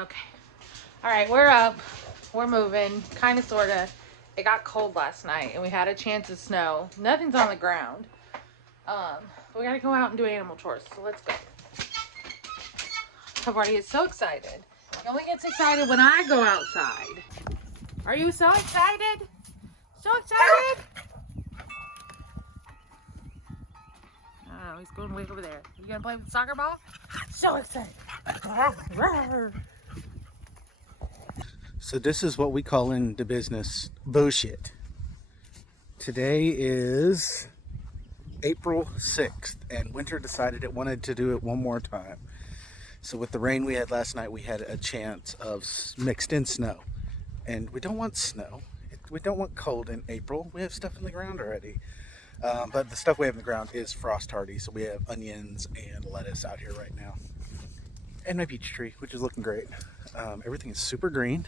Okay. All right, we're up. We're moving, kind of, sort of. It got cold last night, and we had a chance of snow. Nothing's on the ground. But we gotta go out and do animal chores, so let's go. Havarti is so excited. He only gets excited when I go outside. Are you so excited? So excited? Oh, he's going way over there. You gonna play with the soccer ball? So excited. So this is what we call in the business bullshit. Today is April 6th, and Winter decided it wanted to do it one more time. So with the rain we had last night, we had a chance of mixed in snow. And we don't want snow. We don't want cold in April. We have stuff in the ground already. But the stuff we have in the ground is frost hardy. So we have onions and lettuce out here right now. And my peach tree, which is looking great. Everything is super green.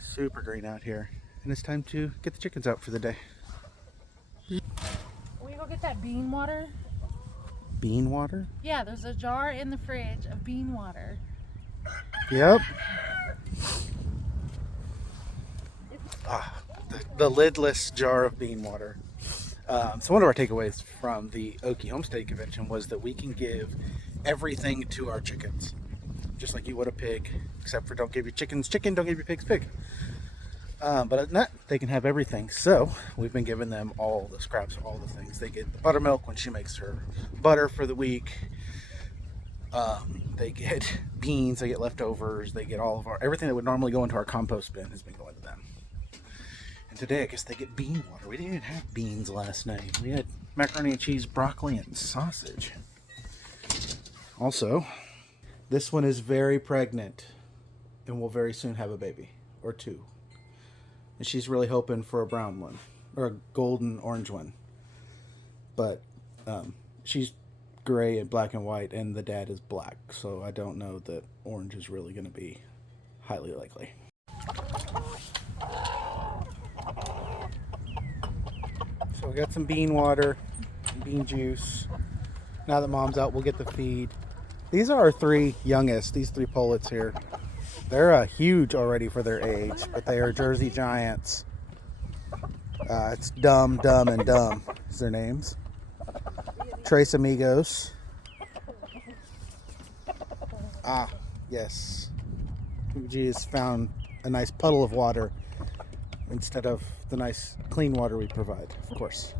Super green out here. And it's time to get the chickens out for the day. Will you go get that bean water? Bean water? Yeah, there's a jar in the fridge of bean water. Yep. The lidless jar of bean water. So one of our takeaways from the Okie Homestead Convention was that we can give everything to our chickens. Just like you would a pig, except for don't give your chickens chicken, don't give your pigs pig. But other than that, they can have everything. So we've been giving them all the scraps, all the things. They get the buttermilk when she makes her butter for the week. They get beans, they get leftovers, they get all of everything that would normally go into our compost bin has been going to them. And today, I guess they get bean water. We didn't even have beans last night. We had macaroni and cheese, broccoli, and sausage. Also, this one is very pregnant and will very soon have a baby or two. And she's really hoping for a brown one or a golden orange one. But she's gray and black and white, and the dad is black. So I don't know that orange is really going to be highly likely. So we got some bean water, bean juice. Now that mom's out, we'll get the feed. These are our three youngest, these three pullets here. They're huge already for their age, but they are Jersey Giants. It's Dumb, Dumb, and Dumb is their names. Tres Amigos. Yes. Fuji has found a nice puddle of water instead of the nice clean water we provide, of course.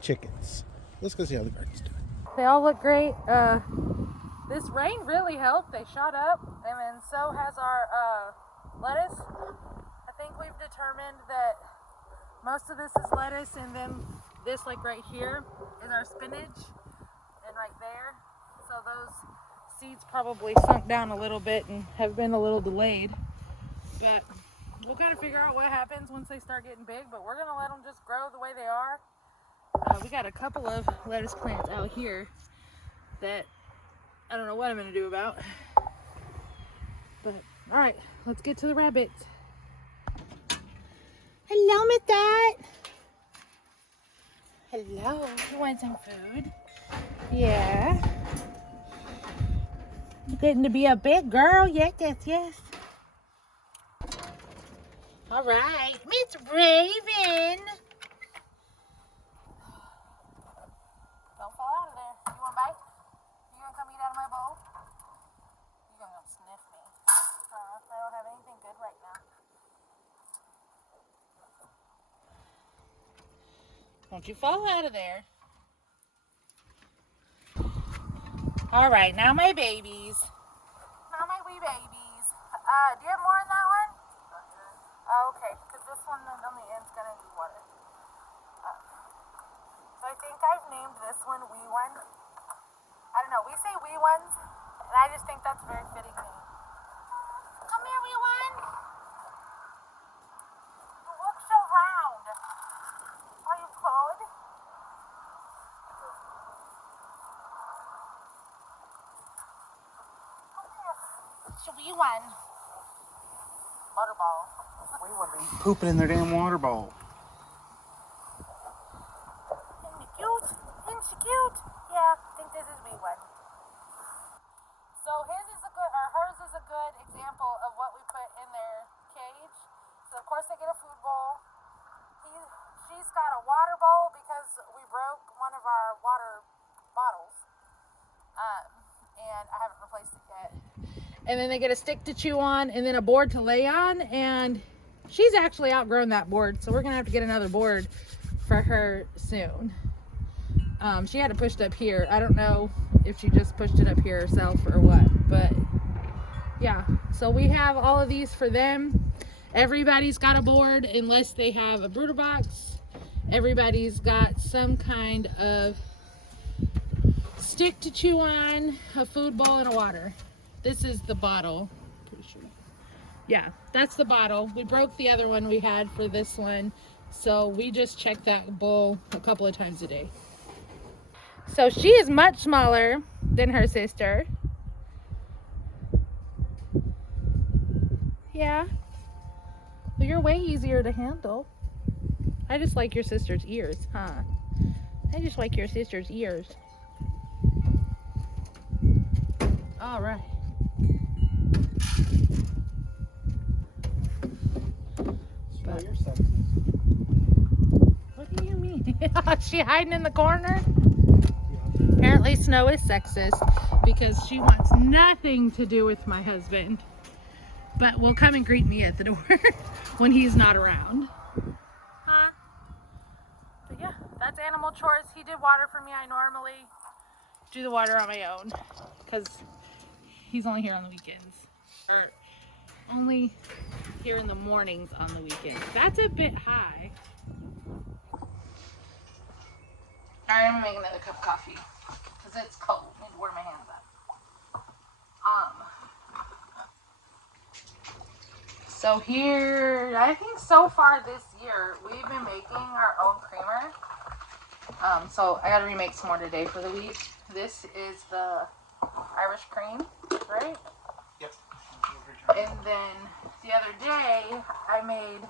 Chickens. Let's go see how the garden's doing. They all look great. This rain really helped. They shot up, and then so has our lettuce. I think we've determined that most of this is lettuce, and then this, like right here, is our spinach, and right there. So those seeds probably sunk down a little bit and have been a little delayed. But we'll kind of figure out what happens once they start getting big, but we're gonna let them just grow the way they are. We got a couple of lettuce plants out here that I don't know what I'm gonna do about. But all right, let's get to the rabbits. Hello, Miss Dot. Hello, you want some food? Yeah. You're getting to be a big girl. Yes, yes, yes. All right, Miss Raven. Don't fall out of there. You want a bite? You gonna come eat out of my bowl? You gonna come sniff me? I don't have anything good right now. Don't you fall out of there. All right, now my babies. Now my wee babies. Do you have more in that one? Oh, okay, because this one on the end's gonna need water. So I think I've named this one Wee One. I don't know, we say Wee Ones, and I just think that's a very fitting name. Come here, Wee One. You look so round. Are you cold? Come here. It's a Wee One. Butterball. Wee One be pooping in their damn water bowl. Isn't she cute? Isn't she cute? this is a big one. So his is a good, or hers is a good example of what we put in their cage. So of course they get a food bowl. She's got a water bowl because we broke one of our water bottles. And I haven't replaced it yet. And then they get a stick to chew on and then a board to lay on. And she's actually outgrown that board. So we're going to have to get another board for her soon. She had it pushed up here. I don't know if she just pushed it up here herself or what. But yeah, so we have all of these for them. Everybody's got a board unless they have a brooder box. Everybody's got some kind of stick to chew on, a food bowl, and a water. This is the bottle. Pretty sure. Yeah, that's the bottle. We broke the other one we had for this one, so we just check that bowl a couple of times a day. So she is much smaller than her sister. Yeah. Well, you're way easier to handle. I just like your sister's ears, huh? I just like your sister's ears. All right. But, what do you mean? Is she hiding in the corner? Apparently Snow is sexist because she wants nothing to do with my husband, but will come and greet me at the door when he's not around. Huh? But yeah, that's animal chores. He did water for me. I normally do the water on my own because he's only here on the weekends, or only here in the mornings on the weekends. That's a bit high. Alright, I'm gonna make another cup of coffee because it's cold. I need to wear my hands up. So here, I think so far this year, we've been making our own creamer. So I gotta remake some more today for the week. This is the Irish cream, right? Yep. And then the other day, I made,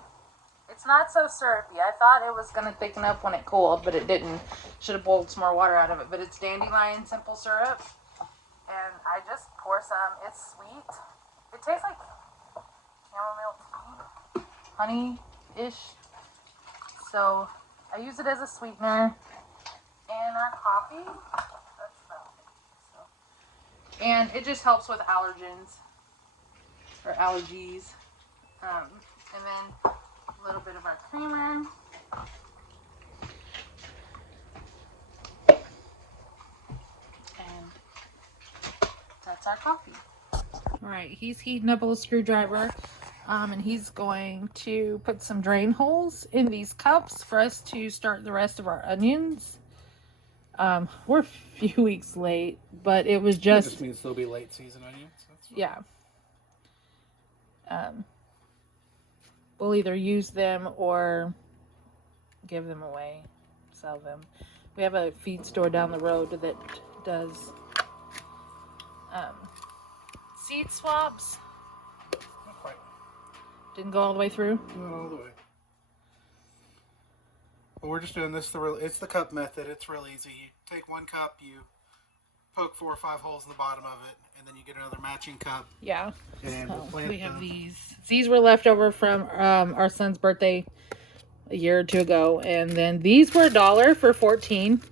it's not so syrupy. I thought it was gonna thicken up when it cooled, but it didn't. Should have boiled some more water out of it. But it's dandelion simple syrup. And I just pour some. It's sweet. It tastes like chamomile tea, honey-ish. So I use it as a sweetener in our coffee. That's about it. So. And it just helps with allergens or allergies. And then a little bit of our creamer. And that's our coffee. All right, he's heating up a little screwdriver. And he's going to put some drain holes in these cups for us to start the rest of our onions. We're a few weeks late, but it was just... It just means they'll be late season onions. Yeah. We'll either use them or give them away, sell them. We have a feed store down the road that does seed swabs. Not quite. Didn't go all the way through? Not all the way. But we're just doing this it's the cup method. It's real easy. You take one cup, you poke 4 or 5 holes in the bottom of it, and then you get another matching cup. Yeah. And So we'll plant we have them. these. These were left over from our son's birthday a year or two ago, and then these were $1 for 14.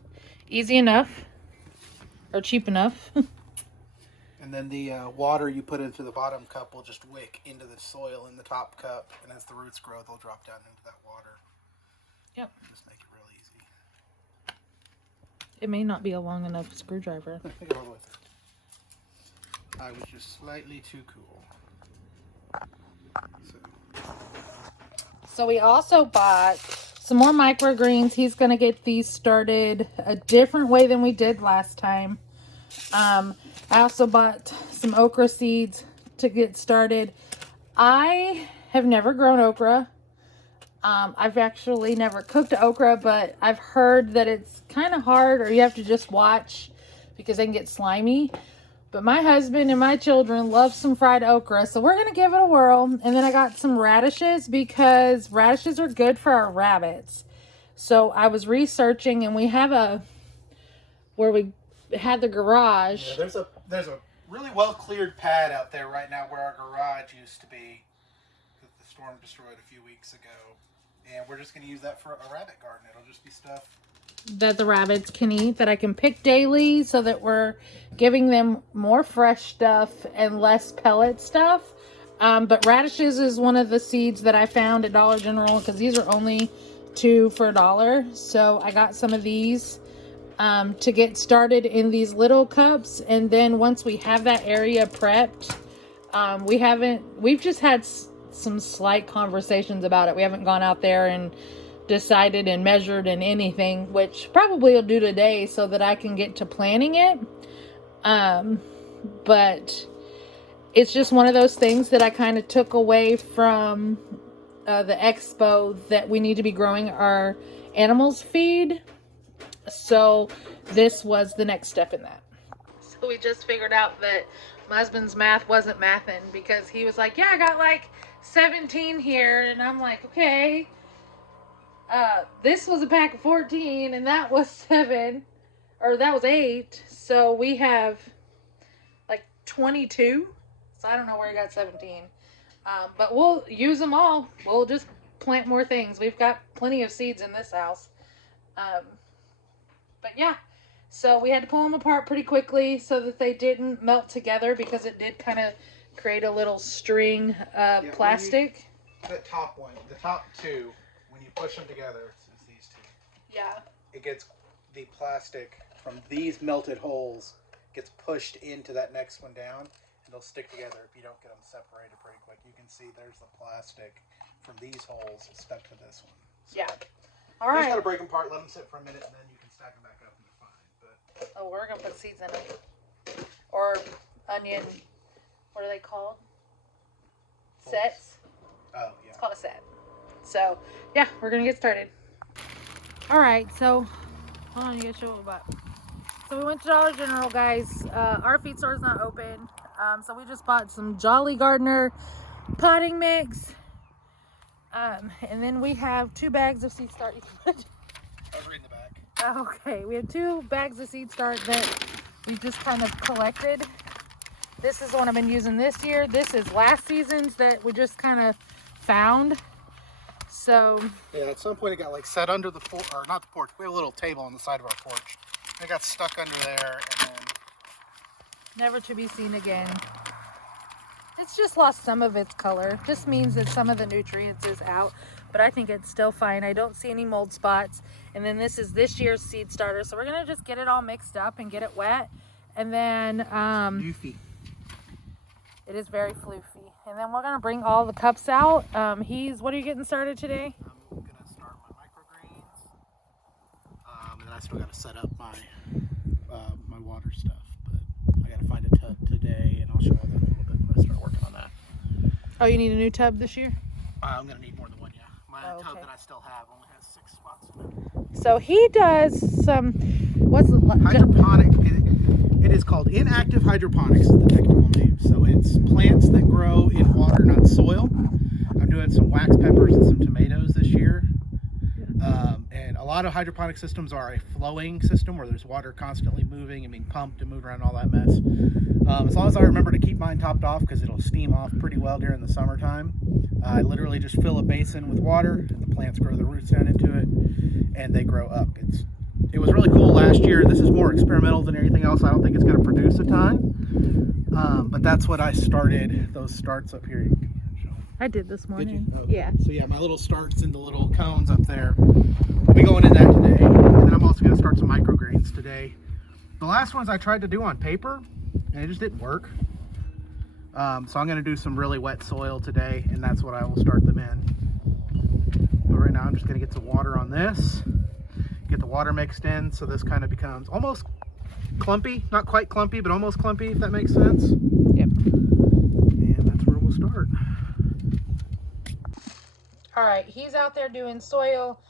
Easy enough, or cheap enough. And then the water you put into the bottom cup will just wick into the soil in the top cup, and as the roots grow, they'll drop down into that water. Yep. Just make it real easy. It may not be a long enough screwdriver. I think all the way through. I was just slightly too cool. So we also bought some more microgreens. He's going to get these started a different way than we did last time. I also bought some okra seeds to get started. I have never grown okra. I've actually never cooked okra, but I've heard that it's kind of hard, or you have to just watch because they can get slimy. But my husband and my children love some fried okra, so we're going to give it a whirl. And then I got some radishes because radishes are good for our rabbits. So I was researching, and we have where we had the garage. Yeah, there's a really well cleared pad out there right now where our garage used to be, that the storm destroyed a few weeks ago, and we're just going to use that for a rabbit garden. It'll just be stuff That the rabbits can eat, that I can pick daily, so that we're giving them more fresh stuff and less pellet stuff. But radishes is one of the seeds that I found at Dollar General, because these are only 2 for $1. So I got some of these to get started in these little cups. And then once we have that area prepped, we've just had some slight conversations about it. We haven't gone out there and decided and measured and anything, which probably will do today so that I can get to planning it. But it's just one of those things that I kind of took away from the expo, that we need to be growing our animals feed. So this was the next step in that. So we just figured out that my husband's math wasn't mathing, because he was like, yeah, I got like 17 here. And I'm like, okay. This was a pack of 14 and that was 7, or that was 8. So we have like 22. So I don't know where he got 17. But we'll use them all. We'll just plant more things. We've got plenty of seeds in this house. But yeah, so we had to pull them apart pretty quickly so that they didn't melt together, because it did kind of create a little string of plastic. That top one, the top 2, when you push them together, it's these 2. Yeah. It gets the plastic from these melted holes gets pushed into that next one down, and they'll stick together if you don't get them separated pretty quick. You can see there's the plastic from these holes stuck to this one. So Yeah. All you right. just gotta break them apart, let them sit for a minute, and then you can stack them back up and they're fine. But Oh, we're gonna put seeds in it, or onion. What are they called? Sets. oh yeah. It's called a set. So yeah, we're gonna get started. All right, so hold on, you gotta show what. So we went to Dollar General, guys. Our feed store is not open, so we just bought some Jolly Gardener potting mix, and then we have 2 bags of seed start. I was reading the back. Okay, we have 2 bags of seed start that we just kind of collected. This is the one I've been using this year. This is last season's that we just kind of found. So yeah, at some point it got like set under the porch, or not the porch. We have a little table on the side of our porch. It got stuck under there, and then never to be seen again. It's just lost some of its color. Just means that some of the nutrients is out, but I think it's still fine. I don't see any mold spots. And then this is this year's seed starter, so we're gonna just get it all mixed up and get it wet, and then Doofy. it is very floofy. And then we're gonna bring all the cups out. What are you getting started today? I'm gonna start my microgreens, and then I still gotta set up my my water stuff. But I gotta find a tub today, and I'll show you that in a little bit when I start working on that. Oh, you need a new tub this year? I'm gonna need more than one, yeah. My Oh, tub okay. that I still have only has 6 spots in it. So he does some, what's it? Hydroponic. It is called inactive hydroponics, is the technical name. So it's plants that grow in water, not soil. I'm doing some wax peppers and some tomatoes this year. And a lot of hydroponic systems are a flowing system where there's water constantly moving and being pumped and moving around, all that mess. As long as I remember to keep mine topped off, because it'll steam off pretty well during the summertime. I literally just fill a basin with water, and the plants grow the roots down into it, and they grow up. It was really cool last year. This is more experimental than anything else. I don't think it's going to produce a ton, but that's what I started. Those starts up here. I did this morning. Did you? Okay. Yeah. So yeah, my little starts in the little cones up there. We'll be going in that today, and then I'm also going to start some microgreens today. The last ones I tried to do on paper, and it just didn't work. So I'm going to do some really wet soil today, and that's what I will start them in. But right now I'm just going to get some water on this, get the water mixed in, so this kind of becomes almost clumpy. Not quite clumpy, but almost clumpy, if that makes sense. Yep. And that's where we'll start. All right, he's out there doing soil.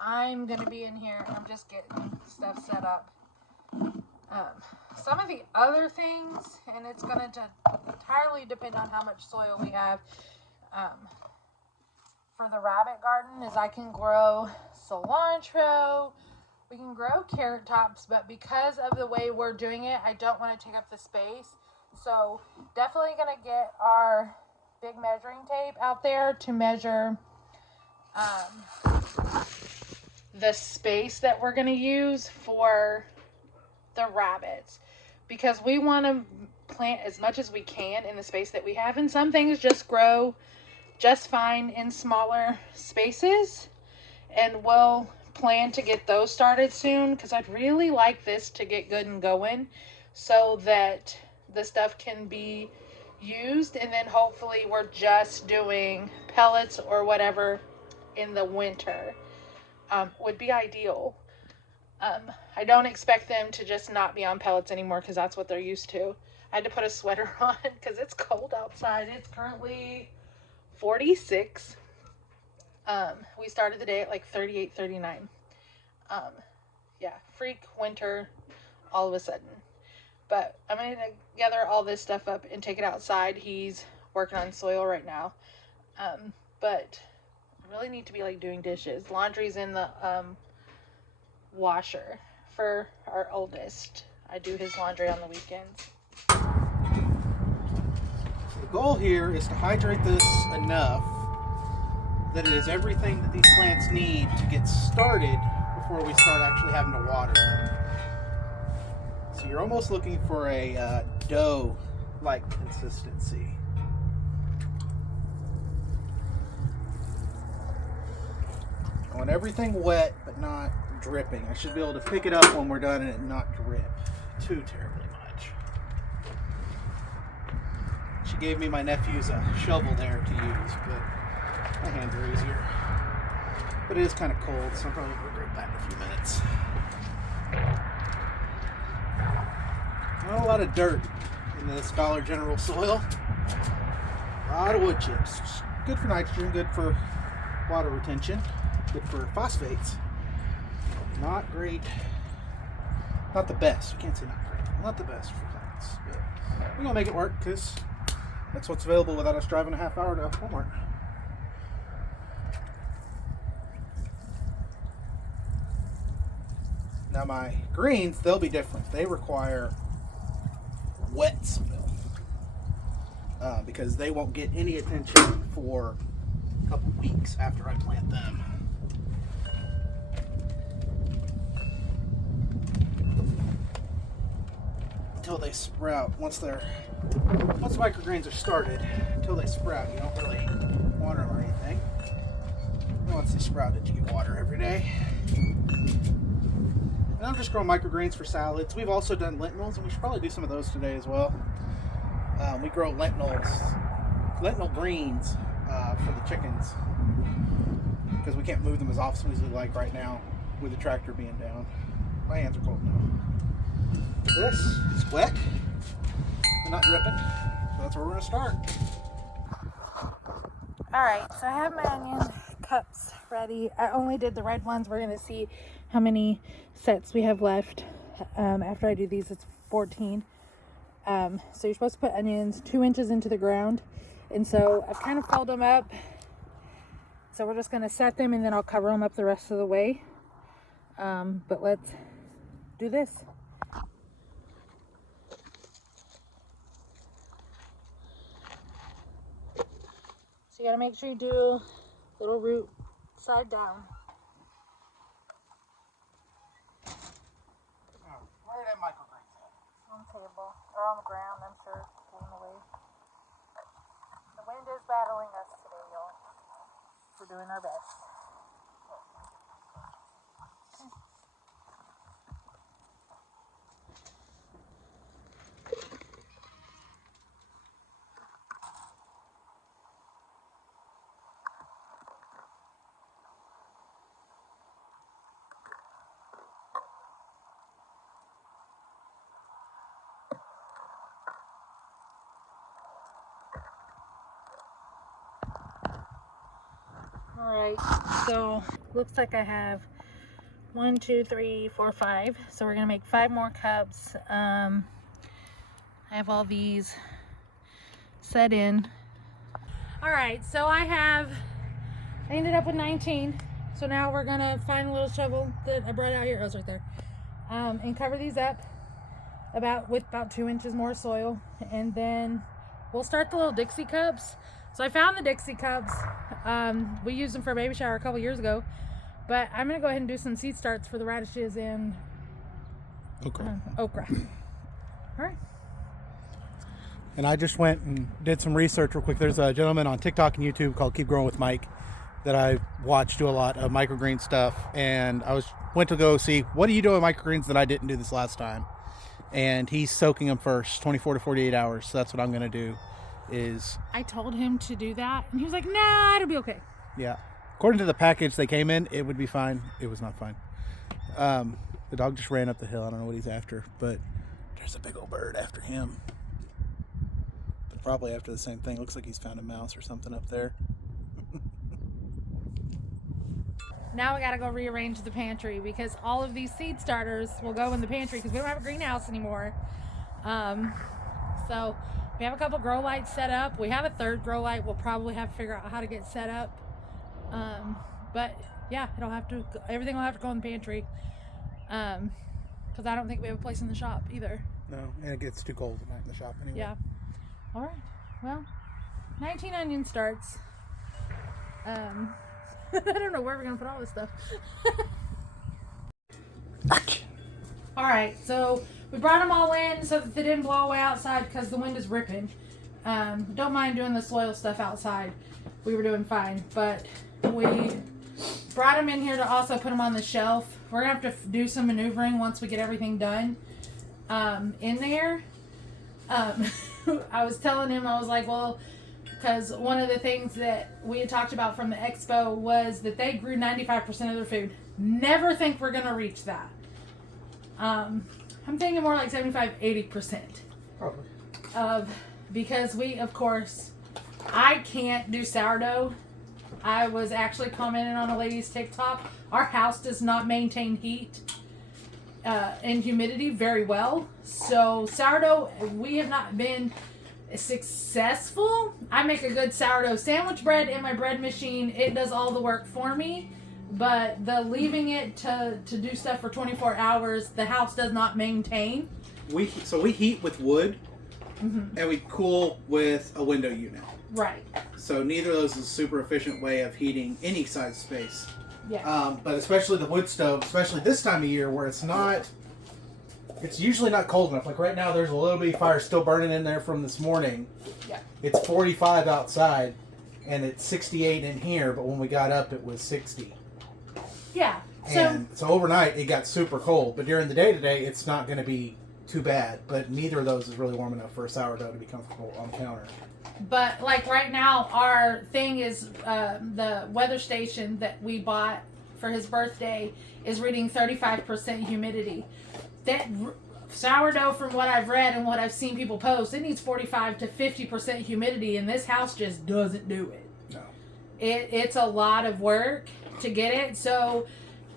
I'm gonna be in here. I'm just getting stuff set up. Some of the other things, and it's gonna entirely depend on how much soil we have. For the rabbit garden, is I can grow cilantro. We can grow carrot tops, but because of the way we're doing it, I don't want to take up the space. So definitely going to get our big measuring tape out there to measure the space that we're going to use for the rabbits, because we want to plant as much as we can in the space that we have, and some things just grow just fine in smaller spaces, and we'll plan to get those started soon, because I'd really like this to get good and going so that the stuff can be used, and then hopefully we're just doing pellets or whatever in the winter. Would be ideal. I don't expect them to just not be on pellets anymore, because that's what they're used to. I had to put a sweater on because it's cold outside. It's currently 46. We started the day at like 38, 39. Yeah, freak winter all of a sudden. But I'm going to gather all this stuff up and take it outside. He's working on soil right now. But I really need to be like doing dishes. Laundry's in the washer for our oldest. I do his laundry on the weekends. So the goal here is to hydrate this enough that it is everything that these plants need to get started before we start actually having to water them. So you're almost looking for a dough-like consistency. I want everything wet but not dripping. I should be able to pick it up when we're done and it not drip too terribly much. She gave me my nephew's a shovel there to use, but my hands are easier. But it is kind of cold, so I'll probably regret that in a few minutes. Not a lot of dirt in this Dollar General soil. A lot of wood chips. Good for nitrogen, good for water retention, good for phosphates. Not great. Not the best. We can't say not great. Not the best for plants. But we're going to make it work because that's what's available without us driving a half hour to Walmart. Now my greens, they'll be different. They require wet soil because they won't get any attention for a couple weeks after I plant them. Until they sprout. Once microgreens are started, until they sprout, you don't really water them or anything. And once they sprouted, you get water every day. And I'm just growing microgreens for salads. We've also done lentils, and we should probably do some of those today as well. We grow lentil greens for the chickens because we can't move them as often as we like right now with the tractor being down. My hands are cold now. This is wet and not dripping, so that's where we're going to start. Alright, so I have my onion cups ready. I only did the red ones. We're going to see how many sets we have left. After I do these, it's 14. So you're supposed to put onions 2 inches into the ground. And so I've kind of filled them up. So we're just going to set them and then I'll cover them up the rest of the way. But let's do this. So you got to make sure you do little root side down. Where are them microgreens at? On the table or on the ground, I'm sure, blown away. The wind is battling us today, y'all. We're doing our best. Alright, so looks like I have 1, 2, 3, 4, 5. So we're gonna make 5 more cups. I have all these set in. Alright, so I ended up with 19. So now we're gonna find a little shovel that I brought out here. Oh, it's right there. And cover these up with about 2 inches more soil, and then we'll start the little Dixie cups. So I found the Dixie cups. We used them for a baby shower a couple years ago, but I'm gonna go ahead and do some seed starts for the radishes and okra. All right. And I just went and did some research real quick. There's a gentleman on TikTok and YouTube called Keep Growing with Mike that I watch do a lot of microgreen stuff, and I went to go see what do you do with microgreens that I didn't do this last time, and he's soaking them first, 24 to 48 hours. So that's what I'm gonna do. I told him to do that, and he was like, "Nah, it'll be okay." Yeah, according to the package they came in, it would be fine. It was not fine. The dog just ran up the hill. I don't know what he's after, but there's a big old bird after him. But probably after the same thing. Looks like he's found a mouse or something up there. Now we gotta go rearrange the pantry because all of these seed starters will go in the pantry because we don't have a greenhouse anymore. So we have a couple grow lights set up. We have a third grow light. We'll probably have to figure out how to get set up. But yeah, everything will have to go in the pantry. Because I don't think we have a place in the shop either. No, and it gets too cold tonight in the shop anyway. Yeah. All right. Well, 19 onion starts. I don't know where we're gonna put all this stuff. All right, so we brought them all in so that they didn't blow away outside because the wind is ripping. Don't mind doing the soil stuff outside. We were doing fine, but we brought them in here to also put them on the shelf. We're gonna have to do some maneuvering once we get everything done in there. I was telling him, I was like, well, because one of the things that we had talked about from the expo was that they grew 95% of their food. Never think we're going to reach that. I'm thinking more like 75-80%. Probably. Because we, of course, I can't do sourdough. I was actually commenting on a lady's TikTok. Our house does not maintain heat and humidity very well. So sourdough, we have not been successful. I make a good sourdough sandwich bread in my bread machine. It does all the work for me, but the leaving it to do stuff for 24 hours, the house does not maintain. We heat with wood, and we cool with a window unit. Right. So neither of those is a super efficient way of heating any size space. Yeah. But especially the wood stove, especially this time of year where it's usually not cold enough. Like right now, there's a little bitty fire still burning in there from this morning. Yeah. It's 45 outside, and it's 68 in here. But when we got up, it was 60. Yeah. And so overnight, it got super cold. But during the day today, it's not going to be too bad. But neither of those is really warm enough for a sourdough to be comfortable on the counter. But like right now, our thing is the weather station that we bought for his birthday is reading 35% humidity. That sourdough, from what I've read and what I've seen people post, it needs 45 to 50% humidity, and this house just doesn't do it. No. It's a lot of work to get it. So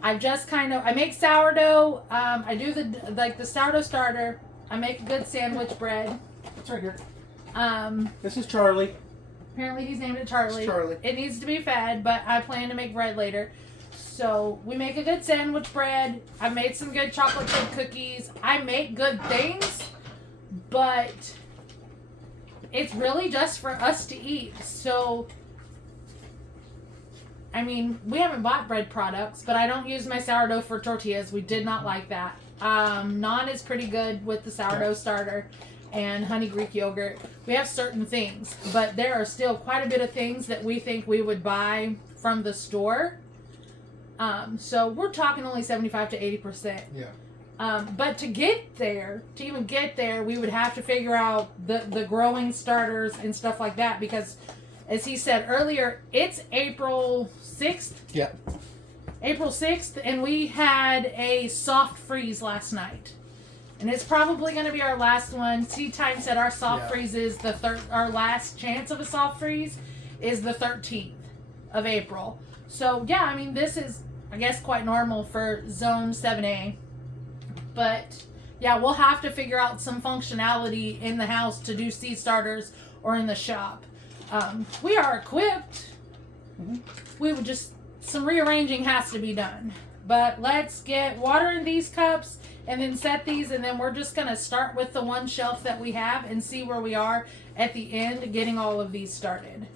I've just I make sourdough. I do the sourdough starter. I make a good sandwich bread. It's right here. This is Charlie. Apparently he's named it Charlie. It's Charlie. It needs to be fed, but I plan to make bread later. So we make a good sandwich bread. I made some good chocolate chip cookies. I make good things, but it's really just for us to eat. So, I mean, we haven't bought bread products, but I don't use my sourdough for tortillas. We did not like that. Naan is pretty good with the sourdough starter and honey Greek yogurt. We have certain things, but there are still quite a bit of things that we think we would buy from the store. So we're talking only 75 to 80%. Yeah. But to even get there, we would have to figure out the growing starters and stuff like that, because as he said earlier, it's April 6th. Yeah. April 6th, and we had a soft freeze last night. And it's probably going to be our last one. Seed Time said our soft freeze is our last chance of a soft freeze is the 13th of April. So, yeah, I mean, this is, I guess, quite normal for Zone 7A. But, yeah, we'll have to figure out some functionality in the house to do seed starters or in the shop. We are equipped. We would just some rearranging has to be done. But let's get water in these cups and then set these, and then we're just going to start with the one shelf that we have and see where we are at the end getting all of these started.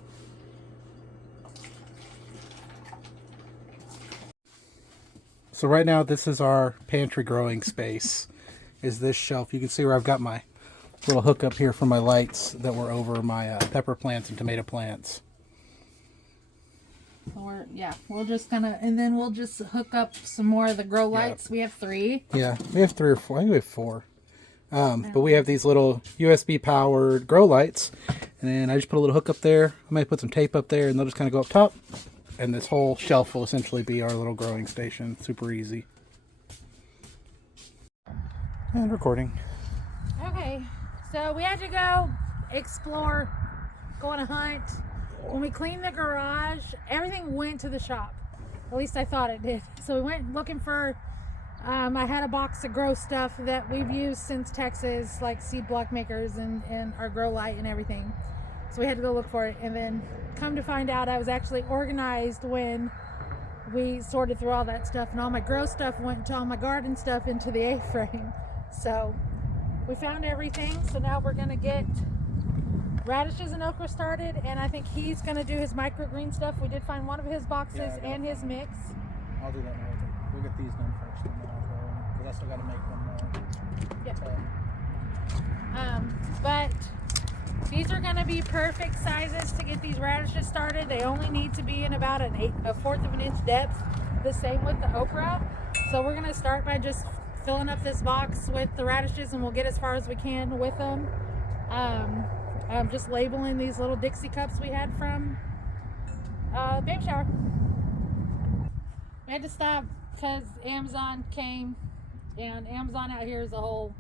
So right now this is our pantry growing space, is this shelf. You can see where I've got my little hook up here for my lights that were over my pepper plants and tomato plants. We're just gonna, and then we'll just hook up some more of the grow lights. Yeah. We have 3. Yeah, we have 3 or 4. I think we have 4. But we have these little USB powered grow lights, and then I just put a little hook up there. I might put some tape up there, and they'll just kind of go up top. And this whole shelf will essentially be our little growing station. Super easy. And recording. Okay, so we had to go explore, go on a hunt. When we cleaned the garage, everything went to the shop. At least I thought it did. So we went looking for, I had a box of grow stuff that we've used since Texas, like seed block makers and our grow light and everything. So we had to go look for it. And then come to find out, I was actually organized when we sorted through all that stuff, and all my grow stuff went into all my garden stuff into the A-frame. So we found everything. So now we're gonna get radishes and okra started, and I think he's gonna do his microgreen stuff. We did find one of his boxes and his mix. I'll do that later. We'll get these done first, and then I'll go in, because I still got to make one more. But these are gonna be perfect sizes to get these radishes started. They only need to be in about a 1/4 of an inch depth. The same with the okra. So we're gonna start by just filling up this box with the radishes, and we'll get as far as we can with them. I'm just labeling these little Dixie cups we had from baby shower. We had to stop because Amazon came, and Amazon out here is a whole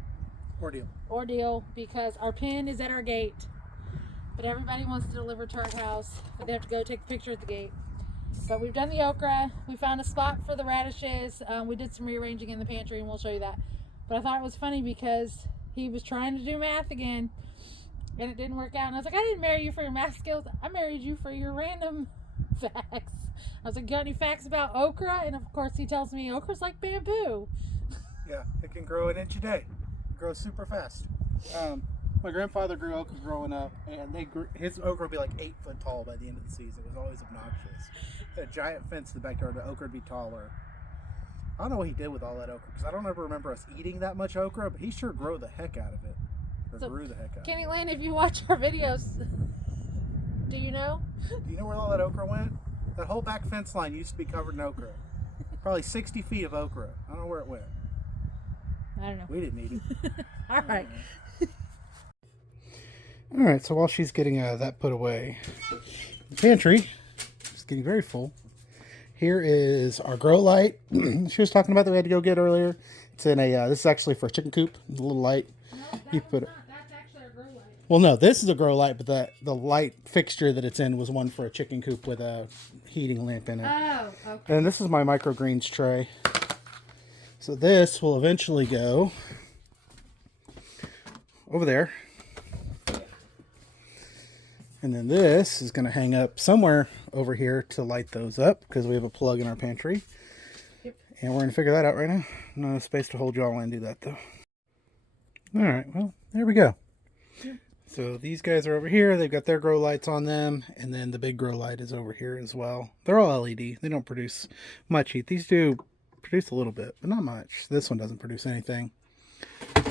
ordeal because our pin is at our gate, but everybody wants to deliver to our house, but they have to go take a picture at the gate. But we've done the okra. We found a spot for the radishes. We did some rearranging in the pantry, and we'll show you that. But I thought it was funny because he was trying to do math again, and it didn't work out. And I was like, I didn't marry you for your math skills. I married you for your random facts. I was like, got any facts about okra? And of course he tells me okra's like bamboo. Yeah, it can grow an inch a day. It grows super fast. My grandfather grew okra growing up, and his okra would be like 8 foot tall by the end of the season. It was always obnoxious. A giant fence in the backyard, the okra would be taller. I don't know what he did with all that okra, because I don't ever remember us eating that much okra, but he sure grew the heck out of it. Grew the heck out Kenny of it. Lynn, if you watch our videos, do you know? Do you know where all that okra went? That whole back fence line used to be covered in okra. Probably 60 feet of okra. I don't know where it went. I don't know. We didn't eat it. All right. All right, so while she's getting that put away, the pantry is getting very full. Here is our grow light. She was talking about that we had to go get earlier. It's in a, this is actually for a chicken coop, a little light. No, You put it. that's actually our grow light. Well, no, this is a grow light, but the light fixture that it's in was one for a chicken coop with a heating lamp in it. Oh, okay. And this is my microgreens tray. So this will eventually go over there. And then this is going to hang up somewhere over here to light those up because we have a plug in our pantry. Yep. And we're going to figure that out right now. No space to hold you all in and do that though. All right, well, there we go. Yep. So these guys are over here. They've got their grow lights on them. And then the big grow light is over here as well. They're all LED. They don't produce much heat. These do produce a little bit, but not much. This one doesn't produce anything.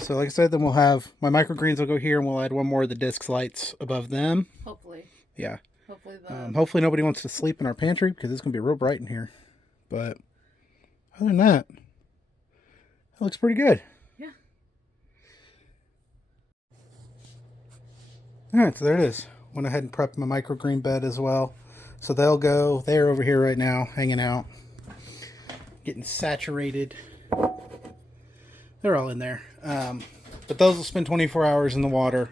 So like I said, then we'll have my microgreens will go here, and we'll add one more of the disc lights above them. Hopefully. Yeah. Hopefully Hopefully nobody wants to sleep in our pantry because it's going to be real bright in here. But other than that, it looks pretty good. Yeah. All right, so there it is. Went ahead and prepped my microgreen bed as well. So they'll go, they're over here right now, hanging out, getting saturated. They're all in there. But those will spend 24 hours in the water.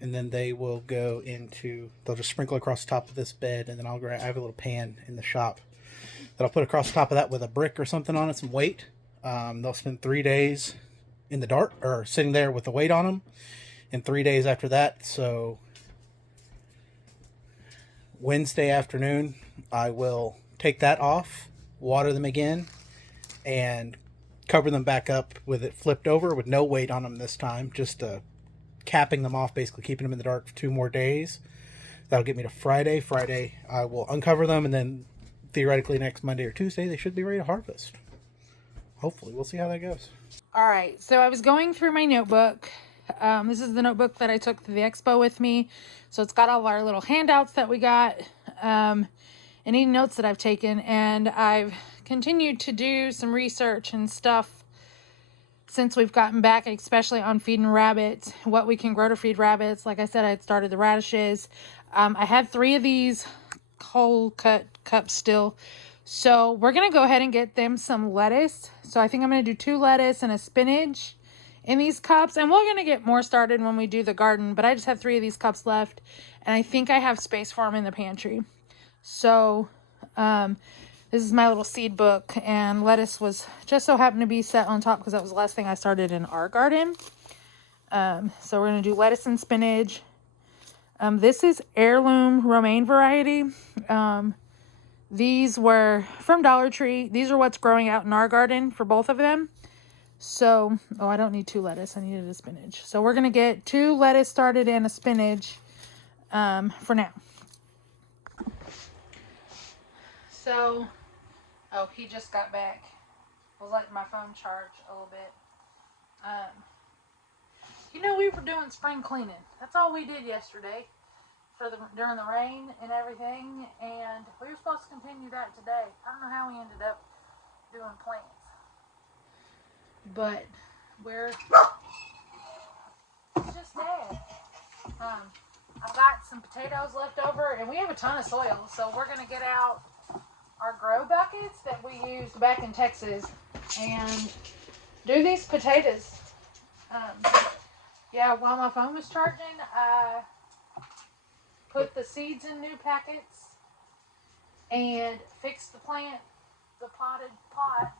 And then they will go into, they'll just sprinkle across the top of this bed. And then I have a little pan in the shop that I'll put across the top of that with a brick or something on it, some weight. They'll spend 3 days in the dark, or sitting there with the weight on them. And 3 days after that, so Wednesday afternoon, I will take that off, water them again, and cover them back up with it flipped over with no weight on them this time, just capping them off, basically keeping them in the dark for 2 more days. That'll get me to Friday. Friday, I will uncover them, and then theoretically next Monday or Tuesday, they should be ready to harvest. Hopefully, we'll see how that goes. All right, so I was going through my notebook. This is the notebook that I took to the expo with me. So it's got all of our little handouts that we got, any notes that I've taken, and I've continued to do some research and stuff since we've gotten back, especially on feeding rabbits, what we can grow to feed rabbits. Like I said, I had started the radishes. I had 3 of these whole cut cups still. So we're going to go ahead and get them some lettuce. So I think I'm going to do 2 lettuce and a spinach in these cups. And we're going to get more started when we do the garden. But I just have 3 of these cups left. And I think I have space for them in the pantry. So this is my little seed book. And lettuce was just so happened to be set on top because that was the last thing I started in our garden. So we're going to do lettuce and spinach. This is heirloom romaine variety. These were from Dollar Tree. These are what's growing out in our garden for both of them. So, oh, I don't need 2 lettuce. I needed a spinach. So we're going to get 2 lettuce started and a spinach for now. So, oh, he just got back. I was letting my phone charge a little bit. We were doing spring cleaning. That's all we did yesterday. During the rain and everything, and we were supposed to continue that today. I don't know how we ended up doing plants, but it's just Dad. I've got some potatoes left over, and we have a ton of soil, so we're gonna get out our grow buckets that we used back in Texas and do these potatoes. Yeah, while my phone was charging, I put the seeds in new packets and fix the potted pot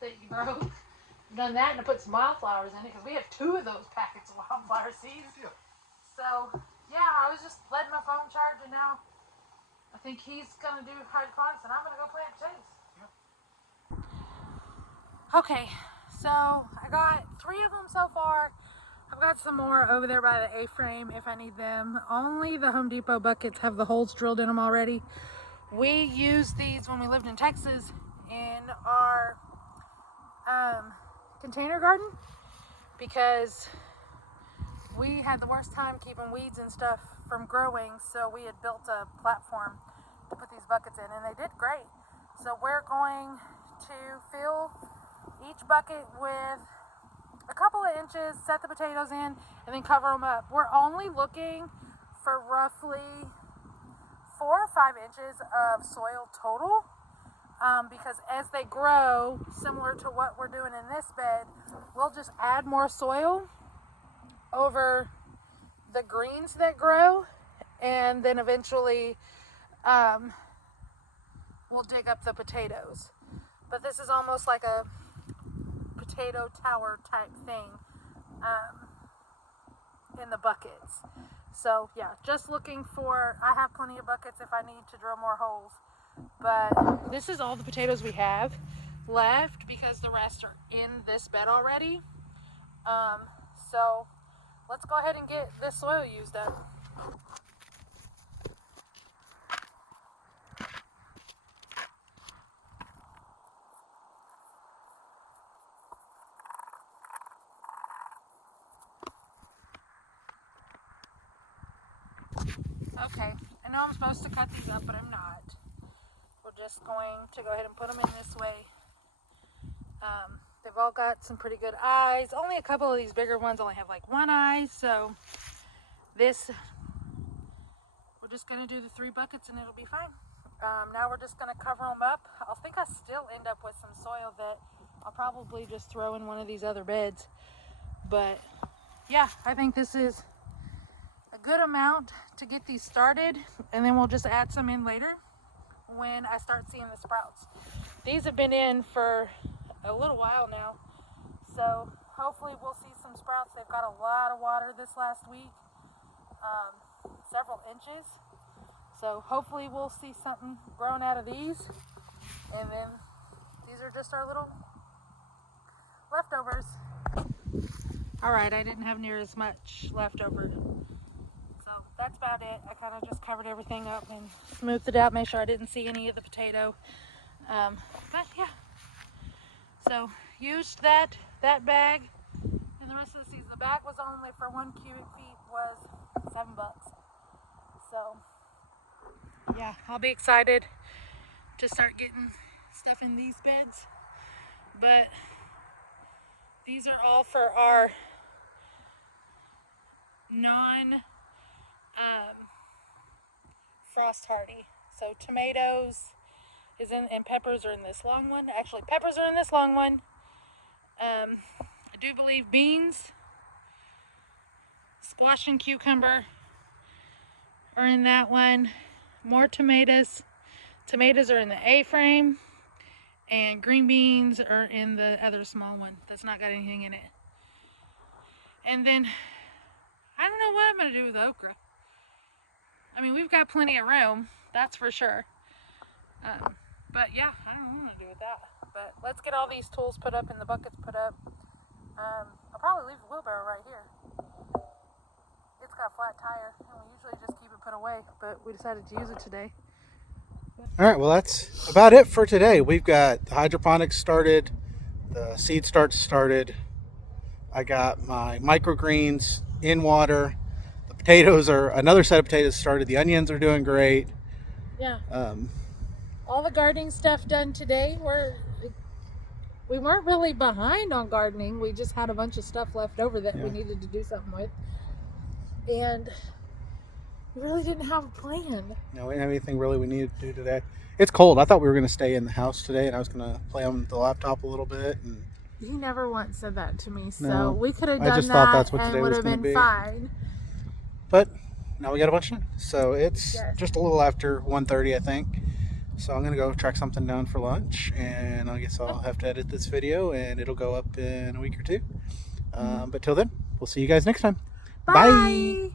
that you broke. I've done that, and I put some wildflowers in it because we have 2 of those packets of wildflower seeds. Yeah. So, yeah, I was just letting my phone charge, and now I think he's going to do hydroponics, and I'm going to go plant potatoes. Yeah. Okay, so I got 3 of them so far. I've got some more over there by the A-frame if I need them. Only the Home Depot buckets have the holes drilled in them already. We used these when we lived in Texas in our container garden because we had the worst time keeping weeds and stuff from growing, so we had built a platform to put these buckets in, and they did great. So we're going to fill each bucket with a couple of inches, set the potatoes in, and then cover them up. We're only looking for roughly 4 or 5 inches of soil total, because as they grow, similar to what we're doing in this bed, we'll just add more soil over the greens that grow, and then eventually we'll dig up the potatoes. But this is almost like a potato tower type thing in the buckets. So yeah, just looking for, I have plenty of buckets if I need to drill more holes, but this is all the potatoes we have left because the rest are in this bed already. So let's go ahead and get this soil used up. Okay, I know I'm supposed to cut these up, but I'm not. We're just going to go ahead and put them in this way. They've all got some pretty good eyes. Only a couple of these bigger ones only have like 1 eye, so this, we're just going to do the 3 buckets and it'll be fine. Now we're just going to cover them up. I think I still end up with some soil that I'll probably just throw in one of these other beds. But yeah, I think this is a good amount to get these started, and then we'll just add some in later when I start seeing the sprouts. These have been in for a little while now, so hopefully we'll see some sprouts. They've got a lot of water this last week, several inches, So hopefully we'll see something grown out of these. And then these are just our little leftovers. All right, I didn't have near as much leftover. So that's about it. I kind of just covered everything up and smoothed it out, made sure I didn't see any of the potato. But yeah, so used that bag and the rest of the season. The bag was only for 1 cubic feet was $7. So yeah, I'll be excited to start getting stuff in these beds. But these are all for our non frost hardy. So tomatoes is in, and peppers are in this long one. Actually, peppers are in this long one. I do believe beans, squash and cucumber are in that one. More tomatoes. Tomatoes are in the A-frame, and green beans are in the other small one that's not got anything in it. And then I don't know what I'm gonna do with okra. I mean, we've got plenty of room, that's for sure. But yeah, I don't know what I'm gonna do with that. But let's get all these tools put up and the buckets put up. I'll probably leave the wheelbarrow right here. It's got a flat tire, and we usually just keep it put away, but we decided to use it today. All right, well, that's about it for today. We've got the hydroponics started, the seed starts started. I got my microgreens in water. The potatoes are, another set of potatoes started. The onions are doing great. Yeah. All the gardening stuff done today. We weren't really behind on gardening. We just had a bunch of stuff left over that we needed to do something with. And we really didn't have a plan. No, we didn't have anything really we needed to do today. It's cold. I thought we were going to stay in the house today, and I was going to play on the laptop a little bit. And you never once said that to me, so no, we could have I done just that thought that's what and today would was have gonna been be. fine. But now we got a bunch done. So it's Yes. just a little after 1:30, I think. So I'm going to go track something down for lunch, and I guess I'll have to edit this video, and it'll go up in a week or two. But till then, we'll see you guys next time. Bye.